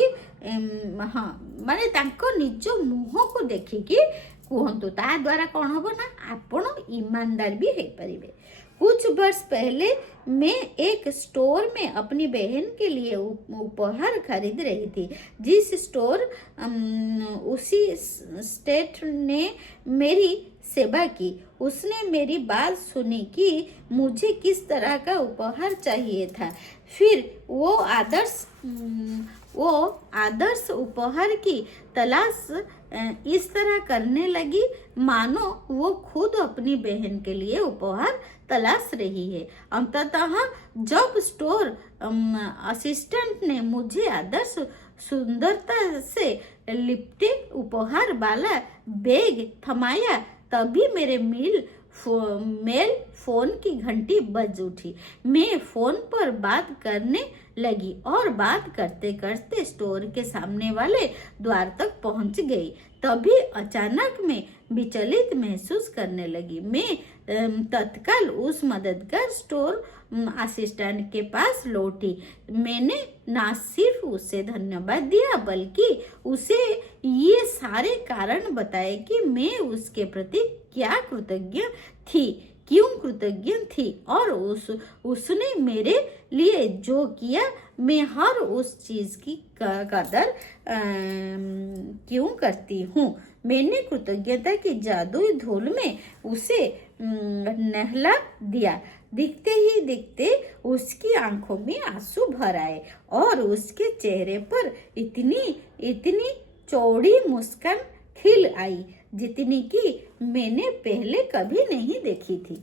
हाँ माने तांको निज मुह को देखिकी कहतु ता द्वारा कौन हो ना आपण ईमानदार भी है परिबे। कुछ वर्ष पहले मैं एक स्टोर में अपनी बहन के लिए उपहार खरीद रही थी। जिस स्टोर उसी स्टेट ने मेरी सेवा की, उसने मेरी बात सुनी कि मुझे किस तरह का उपहार चाहिए था। फिर वो आदर्श उपहार की तलाश इस तरह करने लगी मानो वो खुद अपनी बहन के लिए उपहार तलाश रही है। अंततः जब स्टोर असिस्टेंट ने मुझे आदर्श सुंदरता से लिपटे उपहार वाला बैग थमाया तभी मेरे मेल फोन की घंटी बज उठी। मैं फोन पर बात करने लगी और बात करते करते स्टोर के सामने वाले द्वार तक पहुंच गई। तभी अचानक मैं विचलित महसूस करने लगी। मैं तत्काल उस मददगार स्टोर असिस्टेंट के पास लौटी। मैंने ना सिर्फ उसे धन्यवाद दिया बल्कि उसे ये सारे कारण बताए कि मैं उसके प्रति क्या कृतज्ञ थी, क्यों कृतज्ञ थी और उसने मेरे लिए जो किया मैं हर उस चीज की कदर क्यों करती हूँ। मैंने कृतज्ञता की जादुई धूल में उसे नहला दिया। दिखते ही दिखते उसकी आंखों में आंसू भर आए और उसके चेहरे पर इतनी चौड़ी मुस्कान खिल आई जितनी कि मैंने पहले कभी नहीं देखी थी।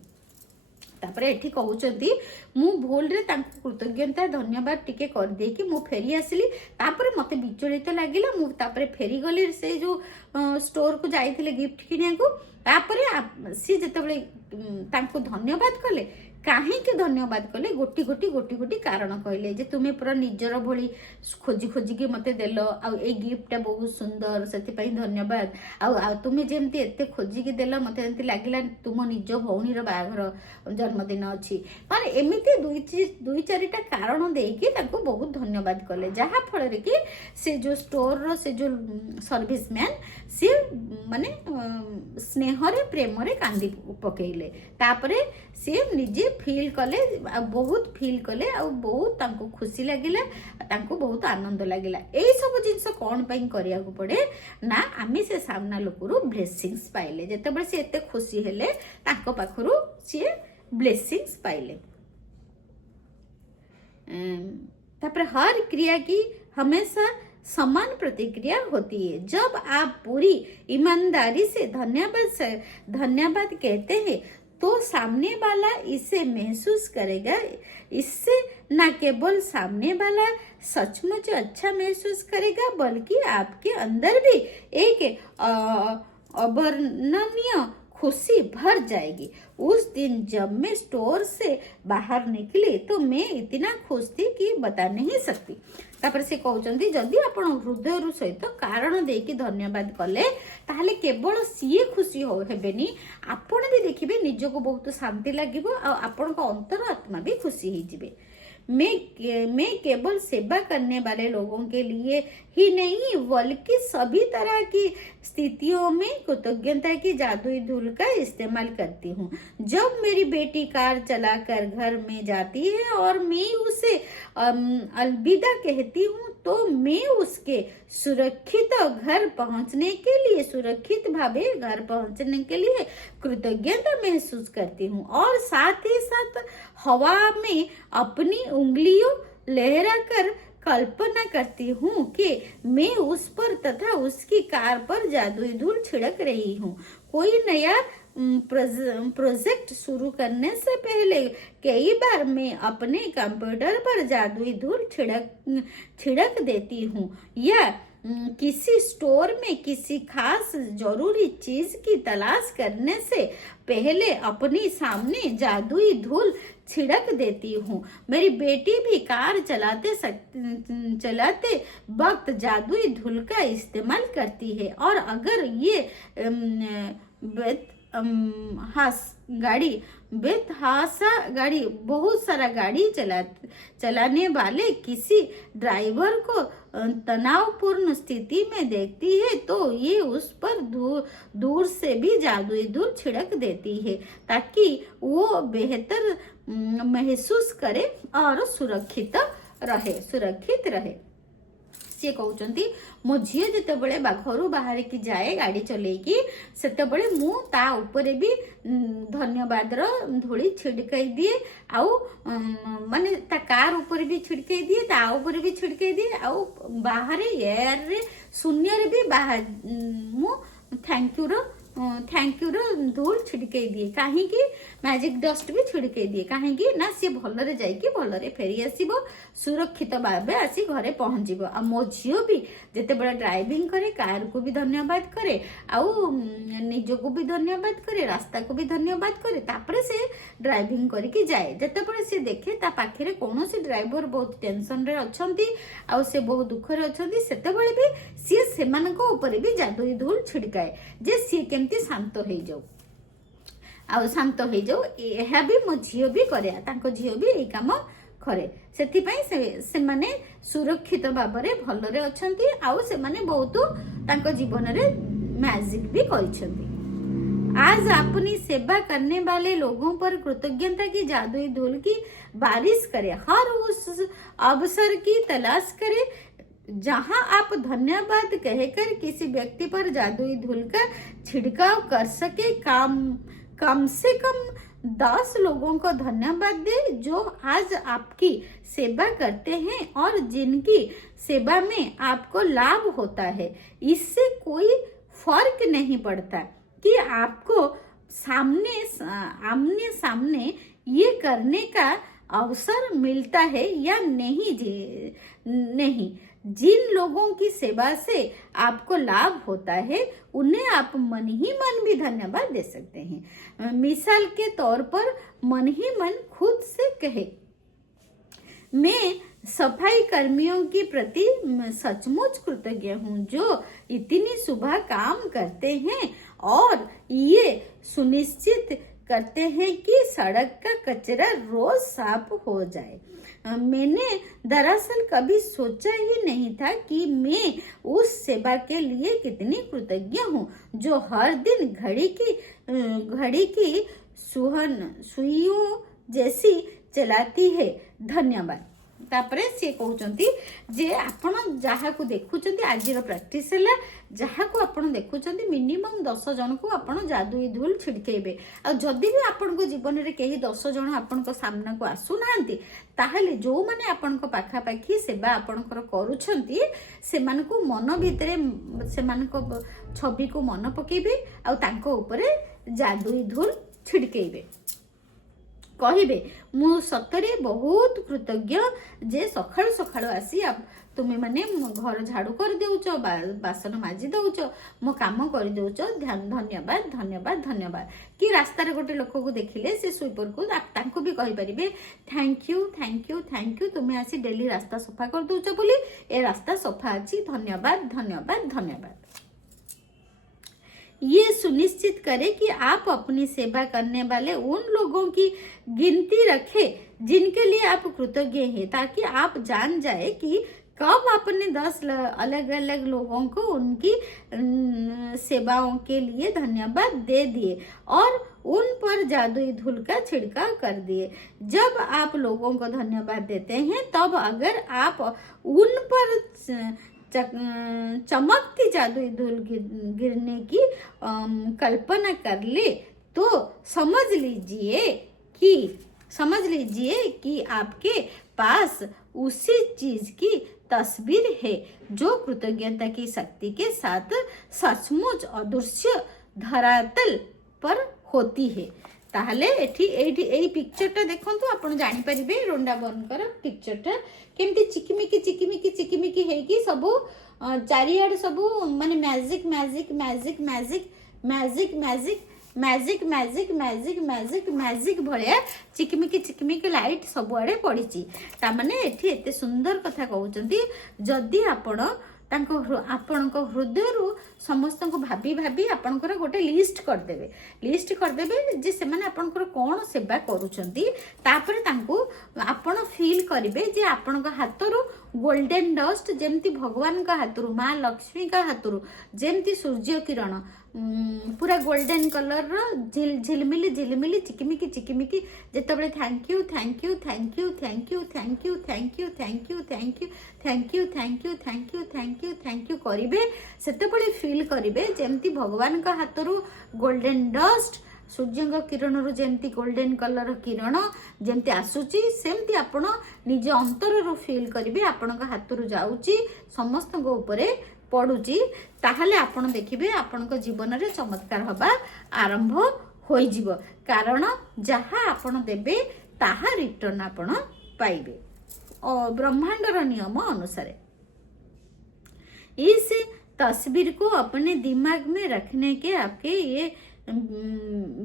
तापर एठी कहउचंती मु भूल रे तांको कृतज्ञता धन्यवाद टिके कर दे कि मु फेरी आसली। तापर मते विचलित लागिला। मु तापर फेरी गली से जो स्टोर को जाइथिले गिफ्ट किनिया को। तापर सी जेतेबेले तांको धन्यवाद कले काहेकि धन्यवाद कले गोटी गोटी कारण कहले जे तुमे पूरा निजर भली खोजी खोजी के मते देलो आ ए गिफ्ट बहुत सुंदर सेति पई धन्यवाद आ तुमे जेमती एते खोजी के देलो मते एंती लागिला तुम निज भौणी रो बाघर जन्मदिन अछि माने एमिति दुई चारिटा कारण देकी ताको बहुत धन्यवाद कले जहा फल रे कि से जो स्टोर रो से जो सर्विसमैन से माने स्नेह रे प्रेम रे कांदी पकेइले। तापरे से निजे फील कले बहुत फील कले आ बहुत तांको खुशी लागिला तांको बहुत आनंद लागिला। एई सब जिंस कोन पई करिया को पड़े ना आमी से सामना लोकरू ब्लेसिंग्स पाइले जेतेबेले से एते खुशी हेले तांको पाखरू से ब्लेसिंग्स पाइले। तापर हर क्रिया की हमेशा समान प्रतिक्रिया होती है। जब आप पूरी ईमानदारी से धन्यवाद कहते हैं तो सामने वाला इसे महसूस करेगा। इससे न केवल सामने वाला सचमुच अच्छा महसूस करेगा बल्कि आपके अंदर भी एक अवर्णनीय खुशी भर जाएगी। उस दिन जब मैं स्टोर से बाहर निकली तो मैं इतना खुश थी कि बता नहीं सकती। तापर से कहउचंती जदि आपण हृदय रु सहित कारण देकी धन्यवाद कले ताहले केवल सीए खुशी हेबेनी आपण भी देखिबे निजको बहुत शांति लागिबो आ आपण को अंतर आत्मा भी खुशी ही जिबे। मैं केवल सेवा करने वाले लोगों के लिए ही नहीं बल्कि सभी तरह की स्थितियों में कृतज्ञता की जादुई धूल का इस्तेमाल करती हूँ। जब मेरी बेटी कार चलाकर घर में जाती है और मैं उसे अलविदा कहती हूँ तो मैं उसके सुरक्षित घर पहुंचने के लिए कृतज्ञता महसूस करती हूँ और साथ ही साथ हवा में अपनी उंगलियों लहराकर कल्पना करती हूँ कि मैं उस पर तथा उसकी कार पर जादुई धूल छिड़क रही हूँ। कोई नया प्रोजेक्ट शुरू करने से पहले कई बार मैं अपने कंप्यूटर पर जादुई धूल छिड़क देती हूँ, या किसी स्टोर में किसी खास जरूरी चीज की तलाश करने से पहले अपनी सामने जादुई धूल छिड़क देती हूँ। मेरी बेटी भी कार चलाते वक्त जादुई धूल का इस्तेमाल करती है, और अगर ये गाड़ी बहुत सारा गाड़ी चलाने वाले किसी ड्राइवर को तनावपूर्ण स्थिति में देखती है तो ये उस पर दूर से भी जादुई धूल छिड़क देती है, ताकि वो बेहतर महसूस करे और सुरक्षित रहे। सी कहउचंती मो झियो जेतेबेले घरू बाहर की जाए गाड़ी चलेकी सेतेबेले मु ता ऊपर भी धन्यवाद रो धूली छिड़काई दिए, आउ माने ता कार ऊपर भी छिड़काई दिए, ता ऊपर भी छिड़काई दिए, आउ बाहर एयर रे शून्य रे भी बाहर मु थैंक यू रो धूल छिड़काई दिए, कहीं मैजिक डस्ट भी छिड़काई दिए, कहीं ना सी भलरे जाइकी भलरे फेरी आसीबो, सुरक्षित भावे आसी घरे पहुंचीबो। आ मो झियो भी जेतेबेले ड्राइविंग करे कार को भी धन्यवाद करे, आउ निज को भी धन्यवाद करे, रास्ता को भी धन्यवाद करे, तापरे से ड्राइविंग करके जाए। जेतेबेले से देखे ता पाखरे कोनोसी ड्राइवर बहुत टेंशन रे अछंती, आउ से बहुत दुख रे अछंती, सेतेबेले भी सी सेमानको ऊपर भी जादुई धूल छिड़काए जे सी केमती शांत हो जाऊ, आउ शांत हो जाऊ। यह भी मो झियो भी करे, तांको झियो भी एई काम करे, सेथिपाई से माने सुरक्षित भाबरे भलरे अछंती, आउ से माने बहुत तांको जीवन रे मैजिक भी करिसंती। आज अपनी सेवा करने वाले लोगों पर कृतज्ञता की जादुई धूल की बारिश करे, हर उस अवसर की तलाश करे जहां आप धन्यवाद कहकर किसी व्यक्ति पर जादुई धूल का छिड़काव कर सके। कम से कम 10 लोगों को धन्यवाद दे जो आज आपकी सेवा करते हैं और जिनकी सेवा में आपको लाभ होता है। इससे कोई फर्क नहीं पड़ता कि आपको आमने सामने ये करने का अवसर मिलता है या नहीं। जिन लोगों की सेवा से आपको लाभ होता है उन्हें आप मन ही मन भी धन्यवाद दे सकते हैं। मिसाल के तौर पर मन ही मन खुद से कहे, मैं सफाई कर्मियों के प्रति सचमुच कृतज्ञ हूँ जो इतनी सुबह काम करते हैं और ये सुनिश्चित करते हैं कि सड़क का कचरा रोज साफ हो जाए। मैंने दरअसल कभी सोचा ही नहीं था कि मैं उस सेवा के लिए कितनी कृतज्ञ हूँ जो हर दिन घड़ी की सुइयों जैसी चलाती है। धन्यवाद। तापरे से कहउचंती जे आपण जहा को देखुचंती आजिर प्रैक्टिस हैला, जहा को आपण देखुचंती मिनिमम 10 जन को आपण जादुई धूल छिड़केबे। आ जदि भी आपण को जीवन रे केही 10 जन आपण को सामना को आसु नांती ताहले जो माने आपण को पाखा पाखी सेवा आपण को करूछंती सेमान को मन भितरे सेमान को छवि को मन पकेबे आ तांको ऊपरे जादुई धूल छिड़केबे। कहिबे मु सतरे बहुत कृतज्ञ जे सखाळु सखाळु आसी तुमे माने घर झाड़ू कर देउछ, बासन माजी दउछ, मो काम कर देउछ, धन्यवाद धन्यवाद धन्यवाद। कि रास्ता रे गोटे लोक को देखिले से स्वीपर को तांको भी कहि परिबे thank you thank you thank you, तुमे आसी डेली रास्ता सफा कर दउछ बोली ए रास्ता सफा अछि, धन्यवाद धन्यवाद धन्यवाद। ये सुनिश्चित करें कि आप अपनी सेवा करने वाले उन लोगों की गिनती रखें जिनके लिए आप कृतज्ञ हैं, ताकि आप जान जाए कि कब आपने 10 अलग अलग लोगों को उनकी सेवाओं के लिए धन्यवाद दे दिए और उन पर जादुई धूल का छिड़काव कर दिए। जब आप लोगों को धन्यवाद देते हैं तब अगर आप उन पर चमकती जादुई धूल गिरने की कल्पना कर ले तो समझ लीजिए कि आपके पास उसी चीज की तस्वीर है जो कृतज्ञता की शक्ति के साथ सचमुच अदृश्य धरातल पर होती है। ताहले एठी एठी एई पिक्चरटा देखंतु आपण जानि परिबे वृंदावनकर पिक्चरटा केमती चिकिमिकी हेकी सबु चारियाड सबु माने magic magic magic magic magic magic magic magic magic magic magic भलिया चिकिमिकी लाइट सबुआड़े पड़ी। तामाने एठी एते सुंदर कथा कहउचंती जदि आपण आपणक हृदय समस्त को भाभी भाभी आपणकर गोटे लिस्ट करदेबे जे से माने आपणकर कौन सेवा करूचंती। तापर तांको आपण फील करिवे जे आपणक हाथरू गोल्डन डस्ट जेमती भगवान का हाथरू माँ लक्ष्मी का हाथरू जेमती सूर्य किरण पूरा गोल्डन कलर झिलमिली झिलमिली चिकिमिकी जेतबे thank you thank you thank you thank you thank you thank you thank you thank you thank you thank you thank you thank you thank you करिवे सेतेबेले फील करिवे जेमती भगवान का हाथरू गोल्डन डस्ट सूर्य किरण रु जेमती गोल्डन कलर किरण जेमती आसुची सेमती आपण निज अंतर रु फील करिवे आपण हाथ रु जाउची समस्त को ऊपरे पड़ुची। ताहले आपण देखिबे आपण जीवन रे चमत्कार हबा आरंभ होई जिवो कारण जहा आपण देबे ताहा रिटर्न आपण पाइबे ब्रह्मांडर नियम अनुसार। इस तस्वीर को अपने दिमाग में रखने के आपके ये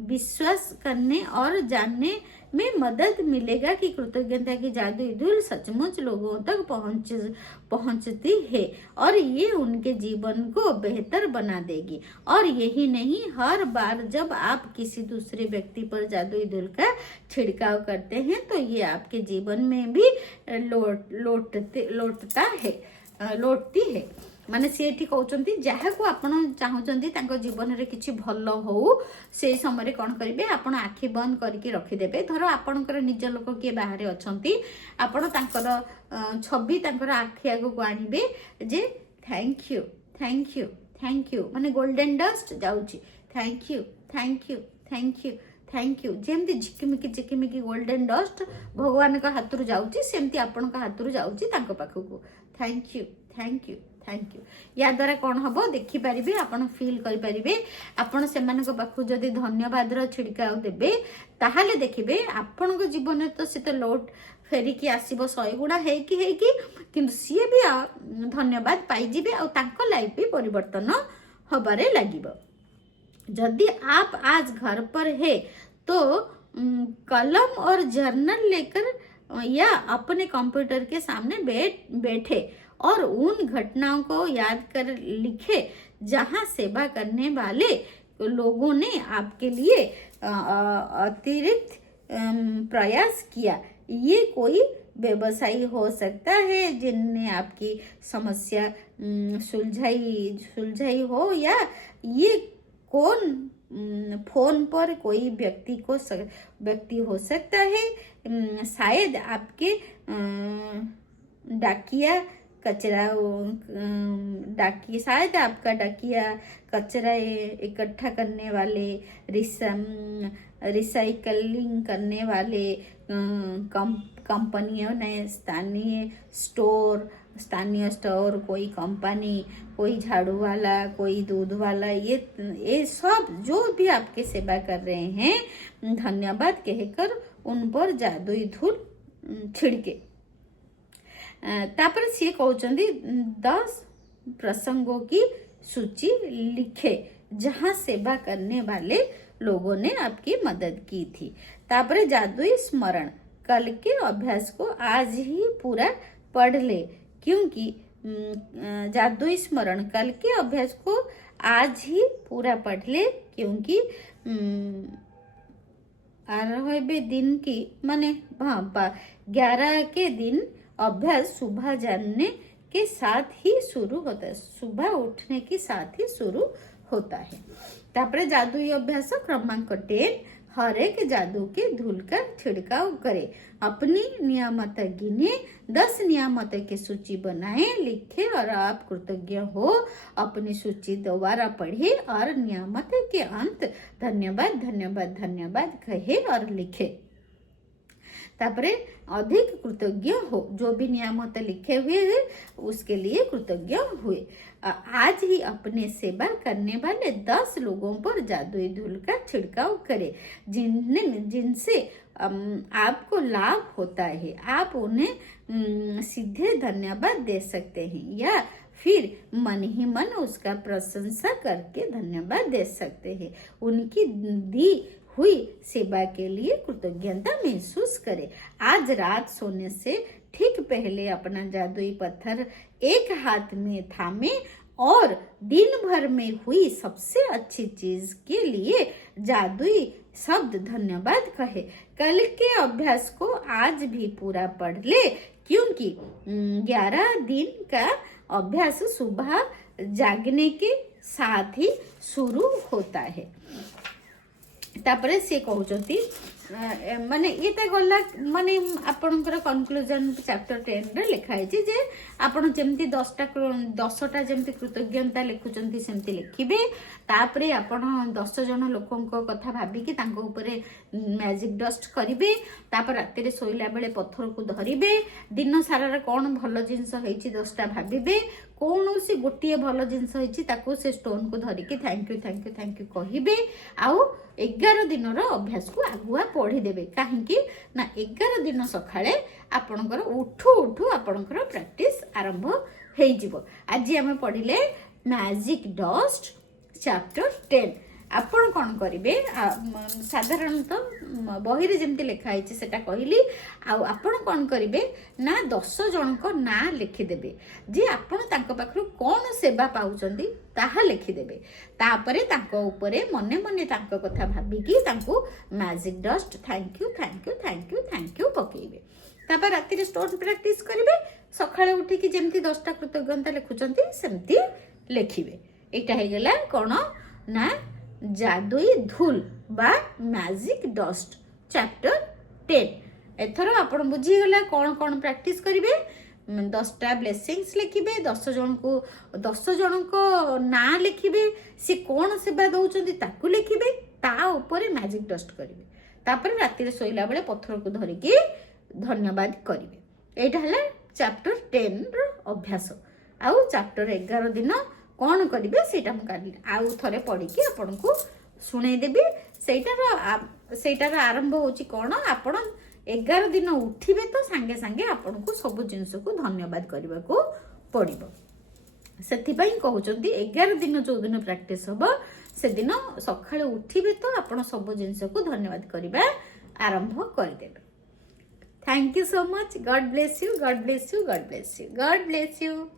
विश्वास करने और जानने में मदद मिलेगा कि कृतज्ञता की जादुई धूल सचमुच लोगों तक पहुंचती है और ये उनके जीवन को बेहतर बना देगी। और यही नहीं, हर बार जब आप किसी दूसरे व्यक्ति पर जादुई धूल का छिड़काव करते हैं तो ये आपके जीवन में भी लौटती है। माने सी एठी कहउचंती जहा को आपण चाहुचंती तांको जीवन रे किछि भलो हो से समय कौन करेंगे आपण आखि बंद करके रखिदेबे। धर आपणकर निज लोक किए बाहर अछंती आपण तांकर छवि तांकर आखि आगो को आनिबे जे thank you thank you thank you माने गोल्डन डस्ट जाउची thank you thank you thank you thank you जेमती झिकिमिकी गोल्डन डस्ट भगवान का हाथ रु जाउची सेमती आपण का हाथ रु जाउची तांको पाखकू thank you thank you thank you. या द्वारा कौन हम देखिपारे आपन फील करें आपन से पाखु जदि धन्यवाद छिड़काव देबे ताहले देखिबे आपन जीवन तो से तो लौट फेरिकी आसीबो 100 गुणा हेकी किंतु सी भी धन्यवाद पाइजिबे और तांको लाइफ भी परिवर्तन हबारे लागिबो। यदि आप आज घर पर है तो कलम और जर्नल लेकर या अपने कंप्यूटर के सामने बैठे और उन घटनाओं को याद कर लिखे जहां सेवा करने वाले लोगों ने आपके लिए अतिरिक्त प्रयास किया। ये कोई व्यवसायी हो सकता है जिनने आपकी समस्या सुलझाई हो या ये फोन पर कोई व्यक्ति हो सकता है। शायद आपके डाकिया शायद आपका डाकिया कचरा इकट्ठा करने वाले रिसाइकलिंग करने वाले कंपनियों ने स्थानीय स्टोर कोई कंपनी कोई झाड़ू वाला कोई दूध वाला ये सब जो भी आपके सेवा कर रहे हैं धन्यवाद कहकर उन पर जादुई धूल छिड़के। तापर सी कहते 10 प्रसंगों की सूची लिखे जहां सेवा करने वाले लोगों ने आपकी मदद की थी। तापर जादुई स्मरण कल के अभ्यास को आज ही पूरा पढ़ ले क्योंकि जादुई स्मरण कल के अभ्यास को आज ही पूरा पढ़ ले क्योंकि 11वें दिन की माने 11 के दिन अभ्यास सुबह जानने के साथ ही शुरू होता है, सुबह उठने के साथ ही शुरू होता है। तापरे जादुई अभ्यास क्रमांक 10 हर एक जादू के धूल का छिड़काव करे, अपनी नियामत गिने, 10 नियामत की सूची बनाए लिखे और आप कृतज्ञ हो अपनी सूची दोबारा पढ़े और नियामत के अंत धन्यवाद धन्यवाद धन्यवाद कहे और लिखे। तापरे अधिक कृतज्ञ हो, जो भी नियामत लिखे हुए हैं उसके लिए कृतज्ञ हुए। आज ही अपने सेवा करने वाले 10 लोगों पर जादुई धूल का छिड़काव करे जिनसे आपको लाभ होता है। आप उन्हें सीधे धन्यवाद दे सकते हैं या फिर मन ही मन उसका प्रशंसा करके धन्यवाद दे सकते हैं। उनकी दी हुई सेवा के लिए कृतज्ञता महसूस करें। आज रात सोने से ठीक पहले अपना जादुई पत्थर एक हाथ में थामे और दिन भर में हुई सबसे अच्छी चीज के लिए जादुई शब्द धन्यवाद कहे। कल के अभ्यास को आज भी पूरा पढ़ ले, क्योंकि 11 दिन का अभ्यास सुबह जागने के साथ ही शुरू होता है। तापरे से कहउचंती माने एटा गला माने आपनकर कंक्लूजन चैप्टर 10 रे लिखा है जे आपण जेमती 10टा जेमती कृतज्ञता लिखुचंती सेमती लिखिबे। तापरे आपण 10 जन लोकंक कथा भाबिकी तांको ऊपरे मैजिक डस्ट करिवे। तापर राति रे सोइला बेले पत्थर को धरिबे। दिन सारा रे कोन भलो जिंस हेची 10टा भाबिबे। कौनसी गोटे भल जिनस से स्टोन को धरिकी thank you thank you thank you कहिबे। आउ 11 दिन अभ्यास को आगुआ पढ़ीदेवे कहीं ना 11 दिन सकाळे आपणकर उठू उठू आपणकर प्रैक्टिस आरंभ हो जिवो। आज आम पढ़िले मैजिक डस्ट चैप्टर 10। आपण कौन करेंगे साधारणतः बही रे जेमती लिखा है सेटा कहली। आपण कौन करेंगे ना 10 जन को ना लिखिदेवे जे आपण तांको पाखरु कौन सेवा पाउचंदी ताहा लिखिदेवे। तापरे तांको ऊपरे मने मने तांको कथा भाबिकी तांको magic dust thank you thank you thank you thank you पकेइबे। तापर राति रे स्टोन प्रैक्टिस करिवे। सकाळे उठी कि जेमती 10टा कृतज्ञता लिखुचंती सेमती लिखिबे। एटा हे गेला कोन ना जादुई धूल बा मैजिक डस्ट चैप्टर 10। एथर आपण बुझी गला कौन कौन प्रैक्टिस करिवे। 10टा ब्लेसिंग्स लिखिबे। 10 जन को ना लिखिबे। से कौन सेवा दउचंदी ताकू लिखिबे। ता ऊपर मैजिक डस्ट करिवे। तापर राति रे सोइला बेले पत्थर को धरिकी धन्यवाद करिवे। एटा हला चैप्टर 10 रो अभ्यास। आउ चैप्टर 11 दिन कौन करेंगे सेटा आउ थरे पढ़ी आपण को शुणे देवी। सेटार आरंभ होची कौन आपण 11 दिन उठिबे तो सांगे सांगे आपण को सब जिनस को धन्यवाद करने को पड़ो। से कहते 11 दिन जो दिन प्रैक्टिस हम से दिन सकाळे उठिबे तो आपण सब जिनस को धन्यवाद करने आरंभ करदेबे। Thank you so much. God bless you God bless you God bless you God bless you.